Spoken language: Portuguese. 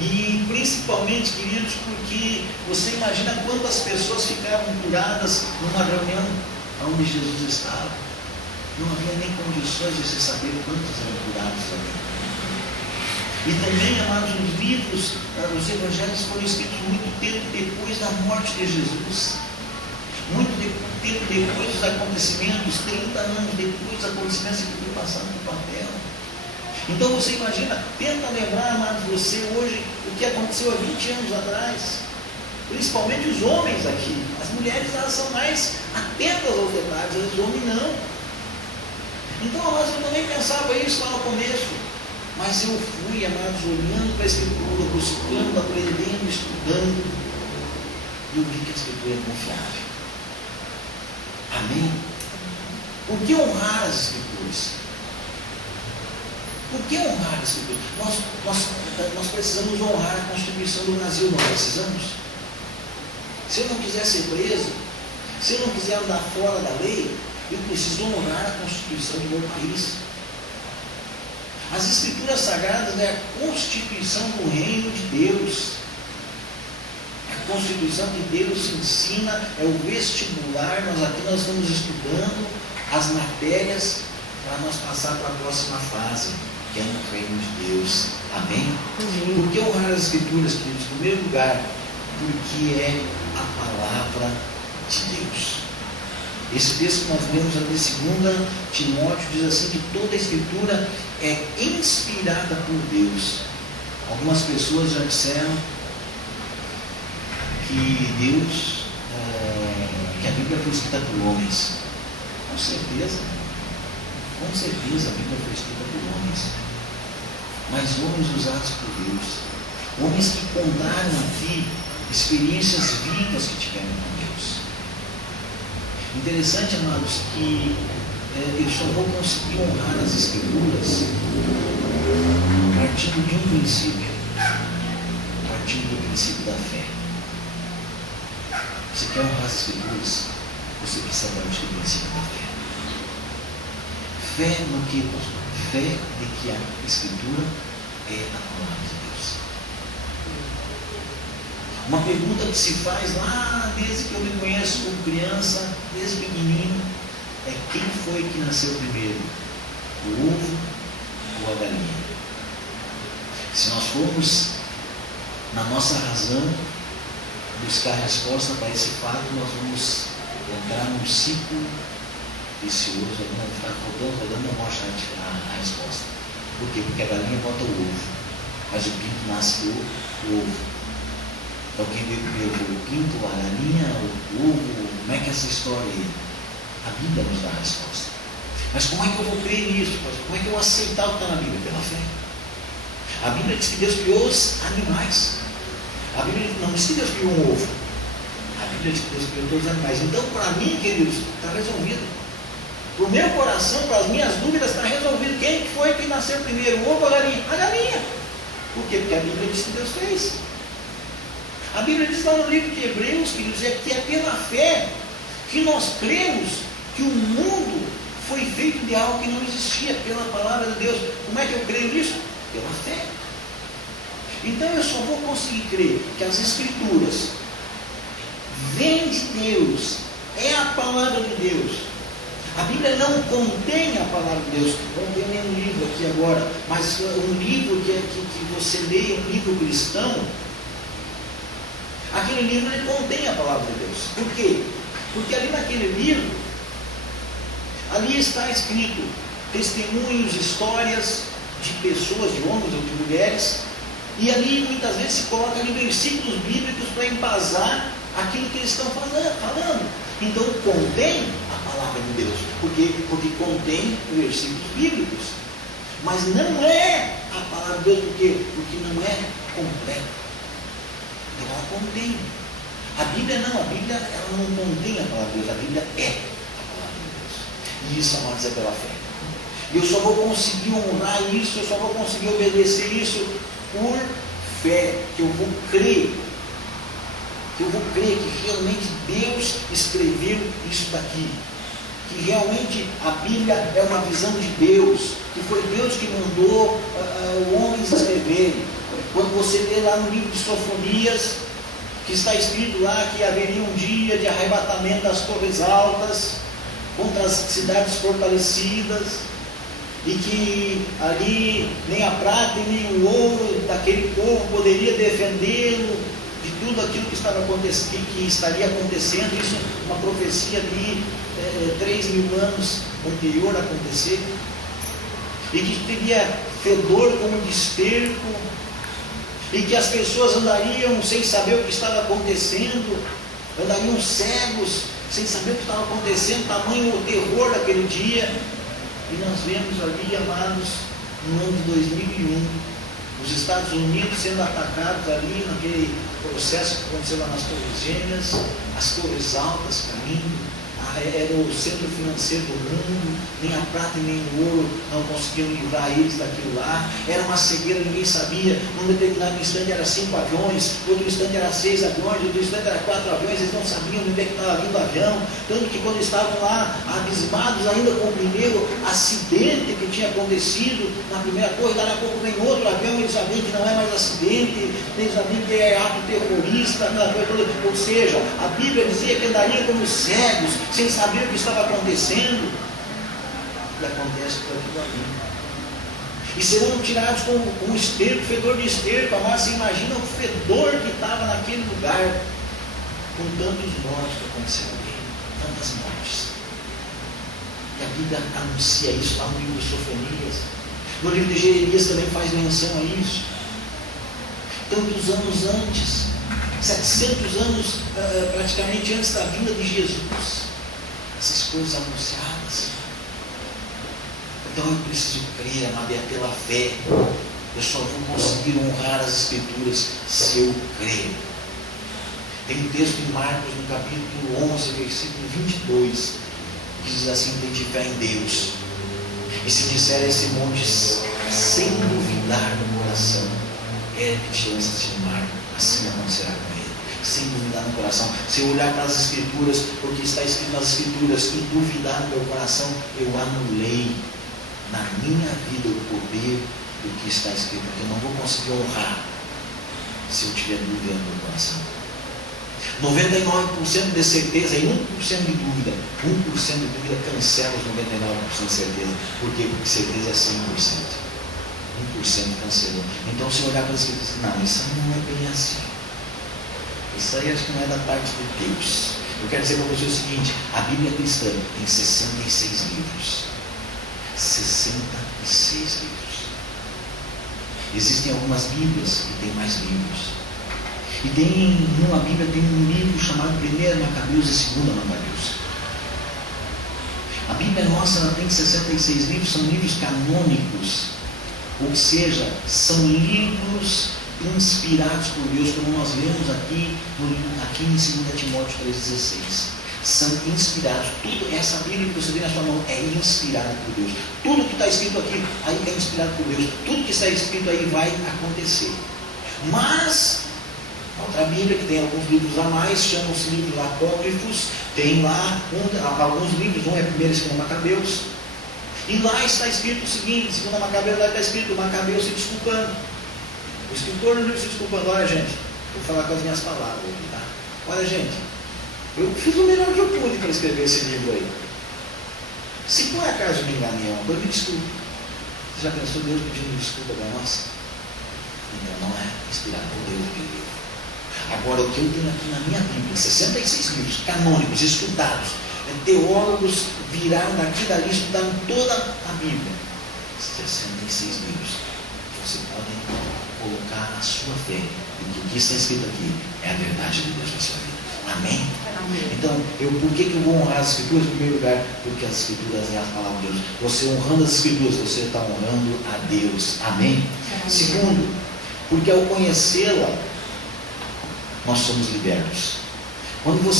E principalmente, queridos, porque você imagina quantas pessoas ficaram curadas numa reunião onde Jesus estava. Não havia nem condições de se saber quantos eram curados ali. E também, amados, os livros, os evangelhos foram escritos muito tempo depois da morte de Jesus. Muito tempo depois dos acontecimentos, 30 anos depois dos acontecimentos que foi passado no papel. Então você imagina, tenta lembrar, amados, você hoje, o que aconteceu há 20 anos atrás. Principalmente os homens aqui. As mulheres, elas são mais atentas aos detalhes, os homens não. Então, amados, eu também pensava isso lá no começo. Mas eu fui, amados, olhando para a Escritura, buscando, aprendendo, estudando. E eu vi que a Escritura é confiável. Amém? Por que honrar as Escrituras? Por que honrar as Escrituras? Nós precisamos honrar a Constituição do Brasil, não precisamos? Se eu não quiser ser preso, se eu não quiser andar fora da lei, eu preciso honrar a Constituição do meu país. As Escrituras Sagradas é a Constituição do Reino de Deus. A Constituição que Deus ensina é o vestibular. Nós estamos estudando as matérias para nós passar para a próxima fase, que é no Reino de Deus. Amém? Por que honrar as Escrituras, queridos? Em primeiro lugar, porque é a palavra de Deus. Esse texto que nós lemos aqui em 2 Timóteo diz assim que toda a Escritura é inspirada por Deus. Algumas pessoas já disseram que Deus, que a Bíblia foi escrita por homens. Com certeza a Bíblia foi escrita por homens. Mas homens usados por Deus. Homens que contaram aqui experiências vivas que tiveram com Deus. Interessante, amados, que eu só vou conseguir honrar as Escrituras partindo de um princípio, partindo do princípio da fé. Você quer honrar as Escrituras? Você precisa partir do princípio da fé. Fé no que, pastor? Fé de que a Escritura é a palavra de Deus. Uma pergunta que se faz lá desde que eu me conheço como criança, desde pequenino, é quem foi que nasceu primeiro? O ovo ou a galinha? Se nós formos na nossa razão buscar a resposta para esse fato, nós vamos entrar num ciclo vicioso, vamos ficar rodando, não vamos achar a resposta. Por quê? Porque a galinha bota o ovo, mas o pinto nasce do ovo. Então quem veio primeiro foi o pinto, a galinha, o ovo? Como é que é essa história aí? A Bíblia nos dá a resposta. Mas como é que eu vou crer nisso? Como é que eu vou aceitar o que está na Bíblia? Pela fé. A Bíblia diz que Deus criou os animais. A Bíblia não diz que Deus criou um ovo. A Bíblia diz que Deus criou todos os animais. Então, para mim, queridos, está resolvido. Para o meu coração, para as minhas dúvidas, está resolvido. Quem foi que nasceu primeiro, o ovo ou a galinha? A galinha. Por quê? Porque a Bíblia diz que Deus fez. A Bíblia diz lá no livro de Hebreus, queridos, que é pela fé que nós cremos que o mundo foi feito de algo que não existia, pela palavra de Deus. Como é que eu creio nisso? Pela fé. Então eu só vou conseguir crer que as Escrituras vêm de Deus, é a palavra de Deus. A Bíblia não contém a palavra de Deus. Não tem nenhum livro aqui agora, mas um livro que você lê, um livro cristão, aquele livro ele contém a palavra de Deus. Por quê? Porque ali naquele livro, ali está escrito testemunhos, histórias de pessoas, de homens ou de mulheres, e ali muitas vezes se coloca ali versículos bíblicos para embasar aquilo que eles estão falando. Então contém a palavra de Deus, porque contém versículos bíblicos, mas não é a palavra de Deus. Por quê? Porque não é completa. Então ela contém. A Bíblia não ela não contém a palavra de Deus, a Bíblia é a palavra de Deus. E isso, amados, é pela fé. Eu só vou conseguir honrar isso, eu só vou conseguir obedecer isso por fé, que eu vou crer. Que realmente Deus escreveu isso daqui. que realmente a Bíblia é uma visão de Deus, que foi Deus que mandou o homem escrever. Quando você lê lá no livro de Sofonias, que está escrito lá que haveria um dia de arrebatamento das torres altas contra as cidades fortalecidas, e que ali nem a prata e nem o ouro daquele povo poderia defendê-lo de tudo aquilo que estava acontecendo, que estaria acontecendo. Isso é uma profecia ali 3.000 anos anterior a acontecer, e que teria fedor como de esterco, e que as pessoas andariam sem saber o que estava acontecendo, andariam cegos sem saber o que estava acontecendo, tamanho o terror daquele dia. E nós vemos ali, amados, no ano de 2001, os Estados Unidos sendo atacados ali naquele processo que aconteceu lá nas Torres Gêmeas, as torres altas caindo. Era o centro financeiro do mundo, nem a prata e nem o ouro não conseguiam livrar eles daquilo lá. Era uma cegueira, ninguém sabia. Num determinado instante era 5 aviões, outro instante era 6 aviões, outro instante era 4 aviões, eles não sabiam onde é que estava vindo o avião. Tanto que quando estavam lá, abismados ainda com o primeiro acidente que tinha acontecido na primeira torre, daqui a pouco vem outro avião, eles sabiam que não é mais acidente, eles sabiam que é ato terrorista, aquela coisa toda. Ou seja, a Bíblia dizia que andariam como cegos, sem saber o que estava acontecendo, e acontece tudo aquilo ali. E serão tirados com um esterco, fedor de esterco. Mas você imagina o fedor que estava naquele lugar, com tantos mortos que aconteceram ali, tantas mortes. E a Bíblia anuncia isso lá no livro de Sofonias. No livro de Jeremias também faz menção a isso. Tantos anos antes, 700 anos praticamente antes da vinda de Jesus, essas coisas anunciadas. Então eu preciso crer, amado, é pela fé. Eu só vou conseguir honrar as Escrituras se eu crer. Tem um texto em Marcos, no capítulo 11, versículo 22, que diz assim: tende fé em Deus, e se disser a esse monte, sem duvidar no coração, que te lança-se no mar, assim acontecerá com ele. Sem duvidar no coração. Se eu olhar para as Escrituras, porque está escrito nas Escrituras, e duvidar no meu coração, eu anulei na minha vida o poder do que está escrito, porque eu não vou conseguir honrar se eu tiver dúvida no meu coração. 99% de certeza e 1% de dúvida. 1% de dúvida cancela os 99% de certeza. Por quê? Porque certeza é 100%. 1% cancelou. Então, se eu olhar para as Escrituras, não, isso não é bem assim. Isso aí acho que não é da parte de Deus. Eu quero dizer para você o seguinte: a Bíblia cristã tem 66 livros. 66 livros. Existem algumas Bíblias que têm mais livros. E tem numa Bíblia, tem um livro chamado 1 Macabeus e 2 Macabeus. A Bíblia nossa, ela tem 66 livros, são livros canônicos. Ou seja, são livros inspirados por Deus, como nós lemos aqui em 2 Timóteo 3,16. São inspirados. Tudo, essa Bíblia que você tem na sua mão é inspirada por Deus. Tudo que está escrito aqui aí é inspirado por Deus. Tudo que está escrito aí vai acontecer. Mas outra Bíblia, que tem alguns livros a mais, chamam-se livros apócrifos. Tem lá alguns livros, um é 1 e 2 Macabeus. E lá está escrito o seguinte: 2 Macabeus, lá está escrito Macabeu se desculpando. O escritor não se desculpando: olha, gente, vou falar com as minhas palavras aqui, tá? Olha, gente, eu fiz o melhor que eu pude para escrever esse livro aí. Se por acaso me enganei uma coisa, me desculpe. Você já pensou Deus pedindo desculpa para nós? Então não é inspirado por Deus aquele livro. Agora, o que eu tenho aqui na minha Bíblia, 66 livros canônicos, estudados, teólogos viraram daqui e dali, estudaram toda a Bíblia. 66 livros. Você pode colocar a sua fé em que o que está escrito aqui é a verdade de Deus na sua vida. Amém? Amém. Então, por que eu vou honrar as Escrituras? Em primeiro lugar, porque as Escrituras é a palavra de Deus. Você honrando as Escrituras, você está honrando a Deus. Amém? Amém. Segundo, porque ao conhecê-la, nós somos libertos. Quando você